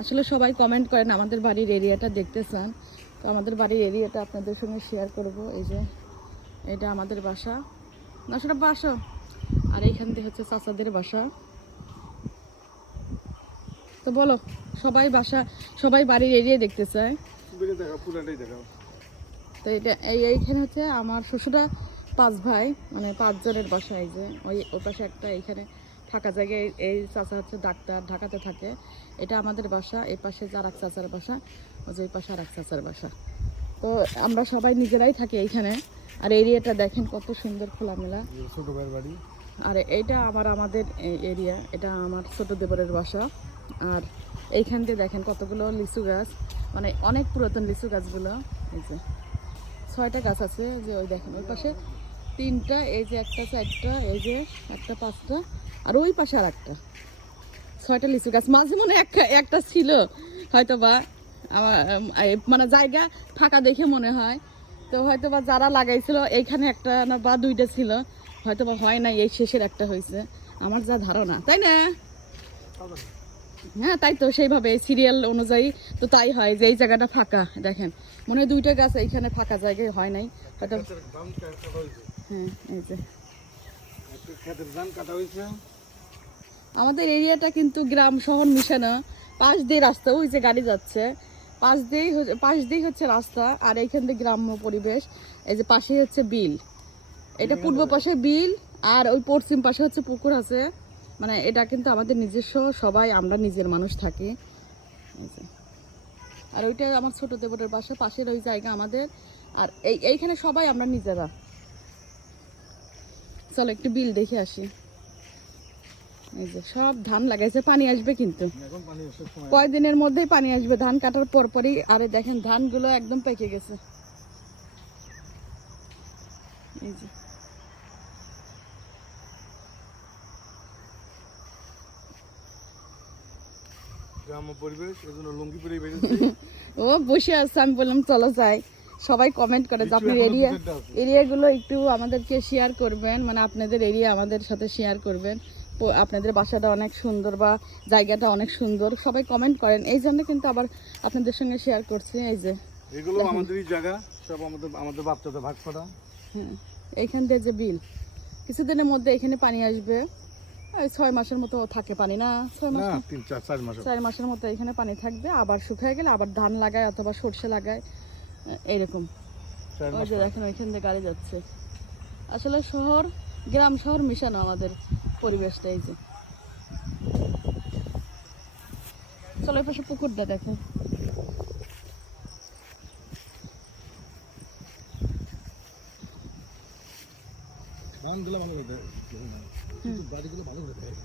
আসলে সবাই কমেন্ট করেন আমাদের বাড়ির এরিয়াটা দেখতে চান। তো আমাদের বাড়ির এরিয়াটা আপনাদের সঙ্গে শেয়ার করব। এই যে এটা আমাদের বাসা। না সেটা বাসা। আর এইখান দিয়ে হচ্ছে চাচাদের বাসা। তো বলো সবাই বাসা সবাই বাড়ির এরিয়া দেখতে চায়। তো এটা এই এইখানে হচ্ছে আমার শ্বশুরা পাঁচ ভাই মানে পাঁচজনের বাসা এই যে ওই ওই পাশে একটা এইখানে ফাঁকা জায়গায় এই- চাচা হচ্ছে ডাক্তার ঢাকাতে থাকে। এটা আমাদের বাসা এই পাশে যার এক চাচার বাসা যে ওই পাশে আর এক চাচার বাসা। তো আমরা সবাই নিজেরাই থাকি এইখানে। আর এরিয়াটা দেখেন কত সুন্দর খোলামেলা। আর এইটা আমার আমাদের এরিয়া। এটা আমার ছোট দেবরের বাসা। আর এইখান দিয়ে দেখেন কতগুলো লিচু গাছ। মানে অনেক পুরাতন লিচু গাছগুলো। এই যে ছয়টা গাছ আছে যে ওই দেখেন ওই পাশে। তিনটা, এই যে একটা চারটা, এই যে একটা পাঁচটা, আর ওই পাশে আর একটা ছয়টা লিচু গাছ, মাঝে মনে একটা একটা ছিল হয়তো বা আমার মানে জায়গা ফাঁকা দেখে মনে হয়। তো হয়তো বা যারা লাগাইছিল, এইখানে একটা না বা দুইটা ছিল হয়তো বা হয় না এই শেষের একটা হয়েছে। আমার যা ধারণা, তাই না? হ্যাঁ তাই তো, সেইভাবে সিরিয়াল অনুযায়ী তো তাই হয় যে এই জায়গাটা ফাঁকা, দেখেন। মনে হয় দুইটা গাছ এইখানে ফাঁকা জায়গায় হয় নাই, হয়তো হ্যাঁ এই যে। আমাদের এরিয়াটা কিন্তু গ্রাম শহর মিশানো পাশ দিয়ে রাস্তা ওই যে গাড়ি যাচ্ছে। পাশ দিয়েই হচ্ছে- পাশ দিয়েই হচ্ছে রাস্তা আর এইখান দিয়ে গ্রাম্য পরিবেশ। এই যে পাশে হচ্ছে বিল। এটা পূর্ব পাশে বিল আর ওই পশ্চিম পাশে হচ্ছে পুকুর আছে। মানে এটা কিন্তু আমাদের নিজস্ব সবাই আমরা নিজের মানুষ থাকি। আর ওইটা আমার ছোট দেবরের বাসা পাশের ওই জায়গা আমাদের। আর এই এইখানে সবাই আমরা নিজেরা। চলো একটু বিল দেখে আসি। এই যে সব ধান লাগাইছে পানি আসবে কিন্তু। কয়দিনের মধ্যেই পানি আসবে ধান কাটার পর পরই আরে দেখেন ধানগুলো একদম পেকে গেছে। এই যে। গ্রাম্য পরিবেশ এই লুঙ্গি পরেই বেরিয়েছে। ও বসে আছে আমি বললাম চলো যাই। সবাই কমেন্ট করে যে আপনার এরিয়া এরিয়াগুলো একটু আমাদেরকে শেয়ার করবেন। মানে আপনাদের এরিয়া আমাদের সাথে শেয়ার করবেন। আপনাদের বাসাটা অনেক সুন্দর বা জায়গাটা অনেক সুন্দর। সবাই কমেন্ট করেন। এই জন্য কিন্তু আবার আপনাদের সঙ্গে শেয়ার করছি। এই যে এগুলো আমাদেরই জায়গা। সব আমাদের আমাদের বাচ্চাদের ভাগ করা। হ্যাঁ এইখান দিয়ে যে বিল। কিছুদিনের মধ্যে এখানে পানি আসবে। ছয় মাসের মতো থাকে পানি না? ছয় মাস চার। মাসের মতো এখানে পানি থাকবে। আবার শুকায় গেলে আবার ধান লাগায় অথবা সর্ষে লাগায়। চার ওই যে দেখেন ওইখান দিয়ে গাড়ি যাচ্ছে। আসলে শহর গ্রাম শহর মিশানো আমাদের পরিবেশটা এই যে। চলো পাশে পুকুরটা দেখো। ধানগুলো ভালো করে দেয়। বাড়িগুলো ভালো করে দেয়।